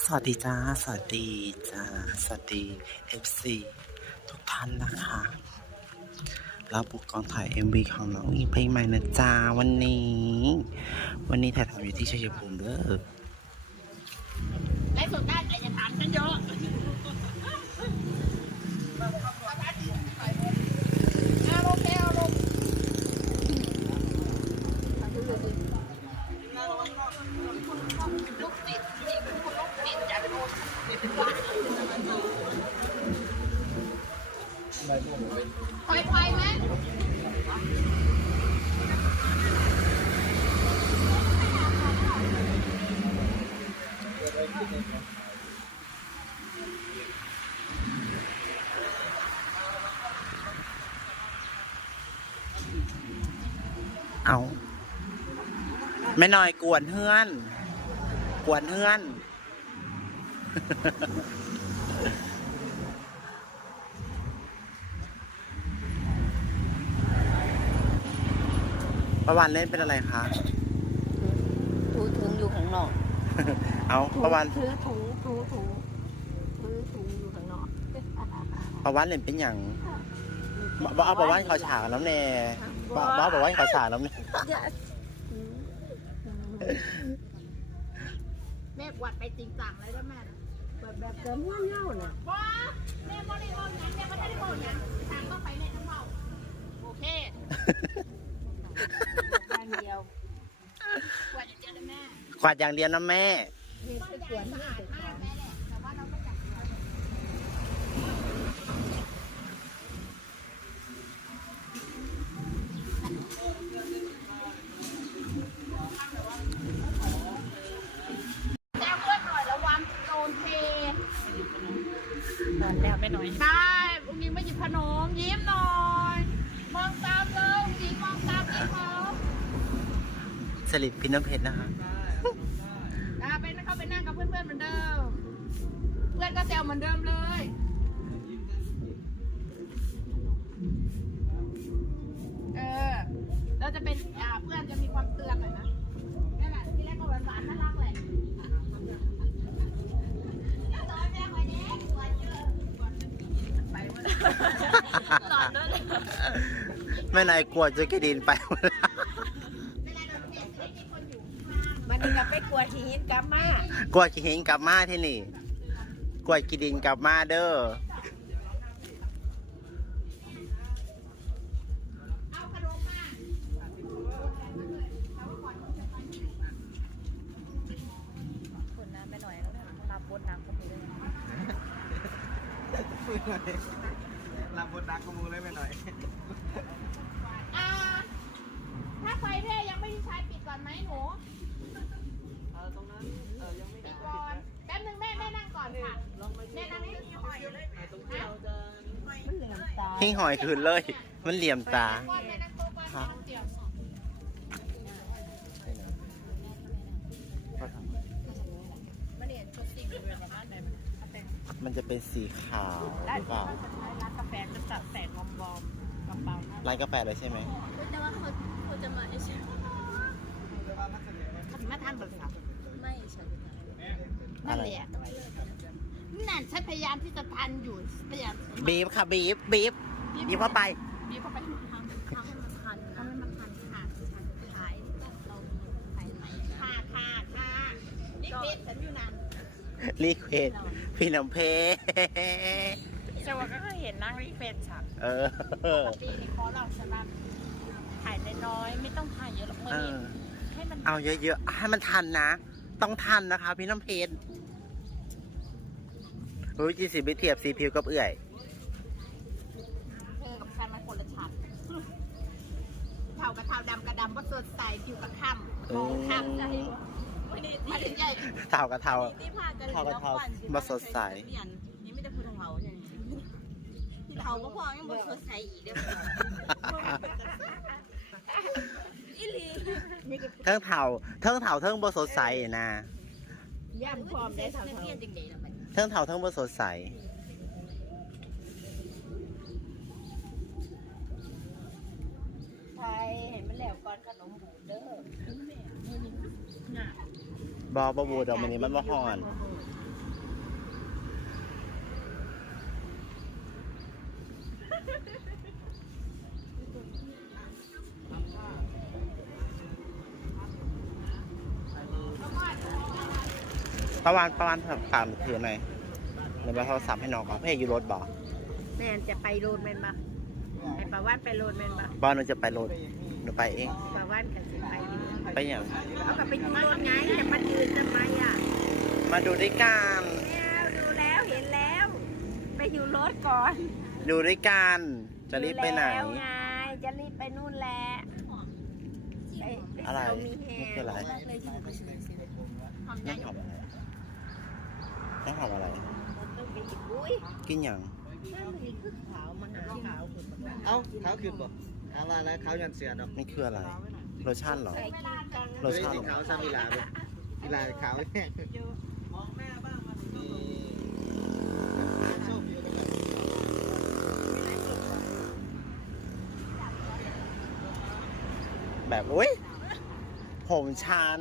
สวัสดีจ้า สวัสดีจ้า สวัสดี FC ทุกท่านนะคะแล้วบุกกองถ่าย MV ของน้องอีเพลงใหม่นะจ้าวันนี้ วันนี้ถ่ายทำอยู่ที่ชัยภูมิเด้อไล่สดได้แต่อย่าถามฉันเยอะเอาโอเคเอาลงลูกติดนี่คือคนลูกติดจากโดนไฟไฟไหม เอา แม่น้อยกวนเฮือน กวนเฮือน ประวันเล่นเป็นอะไรคะ ถูถุงอยู่ข้างนอกเอาประวันถือถุงถูถุงถือถุงอยู่ข้างนอกประวันเล่นเป็นอย่างบเอาประวันเขาฉากน้ำแน่บอบอกว่าเขาฉากน้ำแน่ แม่กวาดไปจริงจังเลยแล้วแม่น่ะแบบแบบเติมเงี้ยเงี้ยน่ะว้าแม่บ่ได้โอนหยังแม่บ่ได้โอนหยังทางต้องไปในทั้งเมาโอเคบ้านเดียวกวาดอย่างเดียวเลยแม่กวาดอย่างเดียวนะแม่มีไปสวนสะอาดมากแม่แหละแต่ว่าเราไม่อยากแจ้งเพื่อนหน่อยระวังโดนเท นอนแล้วไม่หน่อย ใช่อุ้งยิงไม่หยิบขนมยิ้มหน่อย มองตามเลยอุ้งยิงมองตามพี่เขาสลิดพินน้ำเพชรนะคะอ่าไปนั่งเข้าไปนั่งกับเพื่อนๆเหมือนเดิม เพื่อนก็แซวเหมือนเดิมเลยเออเราจะเป็นอ่าเพื่อนจะมีความเตือนหน่อยนะนั่นแหละที่แรกก็หวานๆน่ารัก แม่นายกลัวจะกระดินไปหมดแล้วมันนี่ก็ไปกลัวดหินกลับมากลัวจะเห็นกลับมาที่นี่กลัวกิดินกลับมาเด้อเอาขนมมาคนนะไม่หน่อยแล้วรับบนนางก็มีเลยรับบท นักขโมยเลยไปหน่อย อ่า ถ้าไฟเท่ยังไม่ได้ใช้ปิดก่อนไหมหนู เออตรงนั้นเออยังไม่ปิได้ดก่อน แป๊บนึงแม่แม่นั่งก่อนค่ะแม่นั่งนี่หอยเลยตรงที่เราจะมันเหลือมตาหิ้งหอยคืนเลย มันเหลี่ยมตา ก่อนแม่นั่งโต๊ะก่อนนั่งเตียงมันเนี่ยชุดสิ่งเรือประมาณไหนมันเอาเป็นมันจะเป็นสีขาวหร้านรือเปล่าร้านกาแฟ จะจัดแสงวอมวอมกระเป๋าร้านกาแฟเลยใช่ไหมแต่ว่าเขาเขาจะมาไอ้ใช่เขาจะมาทานแบบนี้ไม่ใช่นั่นแหละนั่นฉันพยายามที่จะทันอยู่พยายามบีบค่ะบีบบีบบีบเข้าไปบีบเข้าไปทำทำให้มันทันทำให้มันทันค่ะขายเรามีขายไหมค่ะค่ะค่ะนี่เพจฉันอยู่นั่นรีเควสพี่น้ำเพเจ้าว่าก็ เห็นนางรีเฟนฉันเออ ปกตินี่ขอเราสำหรับถ่ายน้อยๆไม่ต้องถ่ายเยอะหรอกเมื่อเอนี้อให้มันเอาเยอะๆ ให้มันทันนะ ต้องทันนะคะ พี่น้ำเพชรรู้จีสิบิเทียบสีผิวกับเอื่อย เธอกับฉันมันคนละชั้นเท่ากับเท่าดำกับดำว่าสดใสผิวกับค่ำมองค่ำใจวันนี้มาถึงใหญ่เท่ากับเท่า ที่พากันเท่ากับเท่ามาสดใสนี่ไม่ได้พูดของเขาใช่ไหมที่ เขาก็พอยังบอกสดใสอีกเด้ออีหลีเทิงเท่าเทิงเท่าเทิงบ่สดใสนะย่ำความได้ได้เท่าทำเพี้ยนจริงๆนะมันเทิงเท่าเทิงบ่สดใสไทยเห็นมันแล้วก่อนขนมบูดเด้อบอบบูดอกมันนี้มันบ่ฮ้อน ประวันประวันฝากมือถือหน่อยเดี๋ยวไปโทรศัพท์ให้น้องก่อนเพื่ออยู่รถบอกแม่นจะไปโรดแม่นบ่ไอ้ปาวันไปโรดแม่นบ่บ้านเราจะไปรถหนูไปเองปาวันกันสิไปอยู่ไปอย่างเอากลับไปยืนรถไงแต่มันยืนทำไมอะมาดูด้วยกันแล้วดูแล้วเห็นแล้ว ไปอยู่รถก่อนดูด้วยกันจะรีบไปไหน ดูแล้วไงจะรีบไปนู่นแหละไปปอะไรเซามีแฮนี่คืออะไรเลยยืนไปเฉยน้องทำอะ ไรน้องทำอะไร ต้องไปอีกอุ้ยกินอย่างนั่นมันคือขาวมันหาขาวคือมันเอ้าเขาขึ้นบ่ถามว่าแล้วเขายันเสียดอกมันคืออะไรโลชั่นเหรอใส่กินกันรสชาติสีขาวซามิลาเลยมิลาขาวแห้งนี่แบบอุ้ยผมฉัน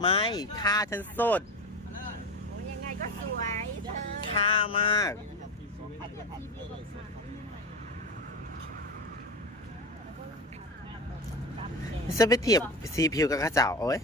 ไม่ค่าฉันสด โอ้ยยังไงก็สวยเธอ ค่ามาก จะไปเทียบสีผิวกับข้าเจ้าโอ้ย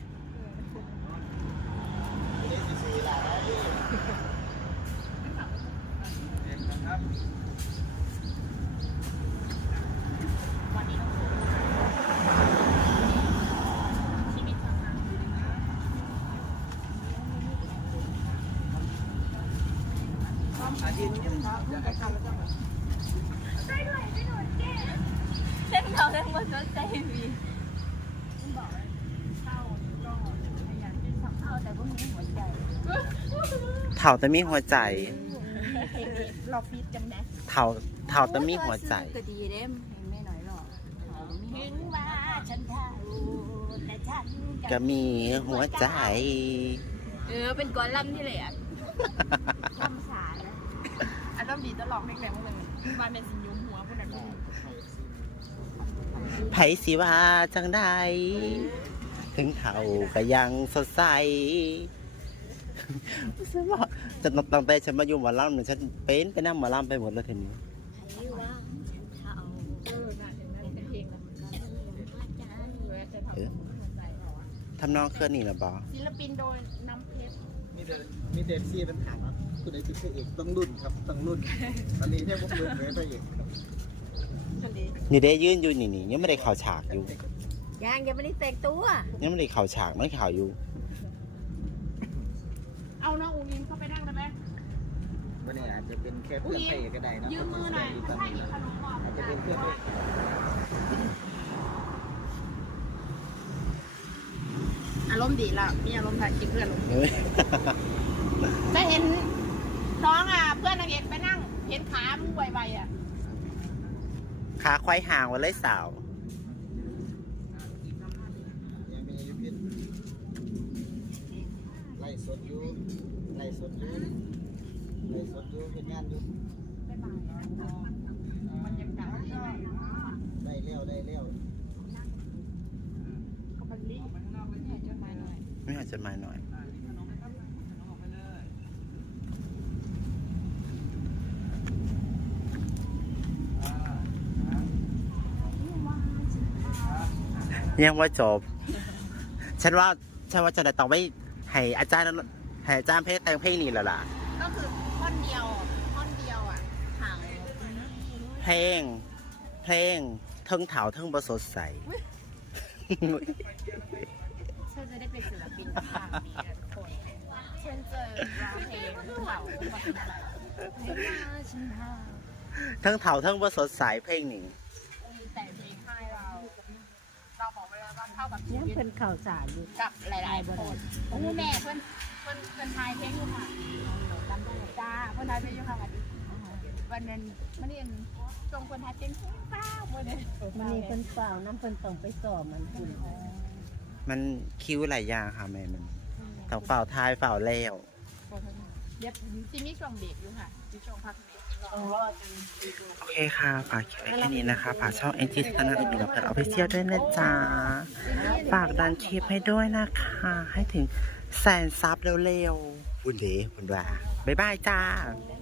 อาทิตย์นี้ครับอยากให้ เข้าแล้วจ้าเส้นเขาเส้นบนรถใจมีเถ่าแต่มีหัวใจ เราฟิตจังนะเถ่าเถ่าแต่มีหัวใจก็ดีเด้มเห็นไม่น้อยหรอกถึงว่าฉันเท่าแต่ฉันก็มีหัวใจ เออเป็นกอลัมที่เลยอะทำสารนะ อันต้องบีตลอดแม่งๆเลยมาเป็นสิยุมหัวพวกนั้นไผสิว่าจังใดถึงเท่าก็ยังสดใสฉันบอกจะตั้งแต่ฉันมาอยู่หมอลำเนี่ยฉันเป็นไปนั่งหมอลำไปหมดแล้วทีนี้ให้ว่าฉันเท่าเออน่ะเห็นไหมเป็นเพลงแล้วหัวใจเออจะทำทำนองเคลื่อนนี่หรอบอศิลปินโดยน้ำเพชรมีเดมีเดซี่เป็นถามครั บคุณไอ้ที่พระเอกต้องรุ่นครับต้องรุ่นตอนนี้เนี่ยพวกรุ่นเลยพระเอกครับนี่ได้ยืนอยู่นี่นี่ยังไม่ได้เข่าฉากอยู่ ยังยังไม่ได้แต่งตัว ยังไม่ได้เข่าฉากนั่งข่าวอยู่ เอาน้องอุ้งอิงเข้าไปนั่งได้ไหมวันนี้อาจจะเป็นแค่เพื่อนพระเอกก็ได้นะยืมมือหน่อยตอนใช่นี้ขนมหวานอาจจะเป็นเพื่อนพระเอกอารมณ์ดีละมีอารมณ์ถ่ายคลิปเพื่อนลงเฮ้ย จะเห็น น้องอะเพื่อนนางเอกไปนั่ง เห็นขามึงไวๆอะขาควายห่างวันเลยสาว ยังมีอยู่พิษไล่สดอยู่ไล่สดอยู่ไล่สดอยู่เป็นงานอยู่บรรยากาศก็ได้เลี้ยวได้เลี้ยวกำลังลิให้เจ้านายหน่อยไม่อาจจะมาหน่อย ยังว่าจบ ฉันว่าฉันว่าจะได้ต้องไปให้อาจารย์ให้อาจารย์เพชรแต่งเพลงนี้แล้วล่ะ ก็คือท่อนเดียวท่อนเดียวอะห่างเพลง เพลงเทิงเถาเทิงบสดใสเชื่อจะได้เป็นศิลปินทางนี้ทุกคนเช่นเจอร้องเพลงเผาปฏิบัติเทิงเถาเทิงบสดใสเพลงนี้แต่เพลงให้ เราเราบอกไว้แล้วว่าเข้ากับชียังวิตเป็นข่าวสารอยู่กับหลาย ๆ คนโอ้แม่เพื่อนเพื่อนเพื่อนทายเพลงอยู่ค่ะจำได้เลยจ้าเพื่อนทายเพลงอยู่ค่ะวันนี้วันนี้จงคนทายเพลงป้าวันนี้มันมีคนเปล่าน้ำคนต้องไปสอบมันคุณมันคิวหลายอย่างค่ะแม่มันต้องเฝ้าทายเฝ้าแล้วเดี๋ยวซีมีช่วงเบรกอยู่ค่ะซีช่วงพักเบรกต้องรอจน โอเคค่ะ ฝากคลิปไว้แค่นี้นะคะ ฝากช่องเอ็นจีสนาทีวีกับเพื่อนเอาไปเที่ยวด้วยนะจ๊ะ ฝากดันคลิปให้ด้วยนะคะ ให้ถึงแสนซับเร็วๆบุญเดบุญว่าบ๊ายบายจ้าเ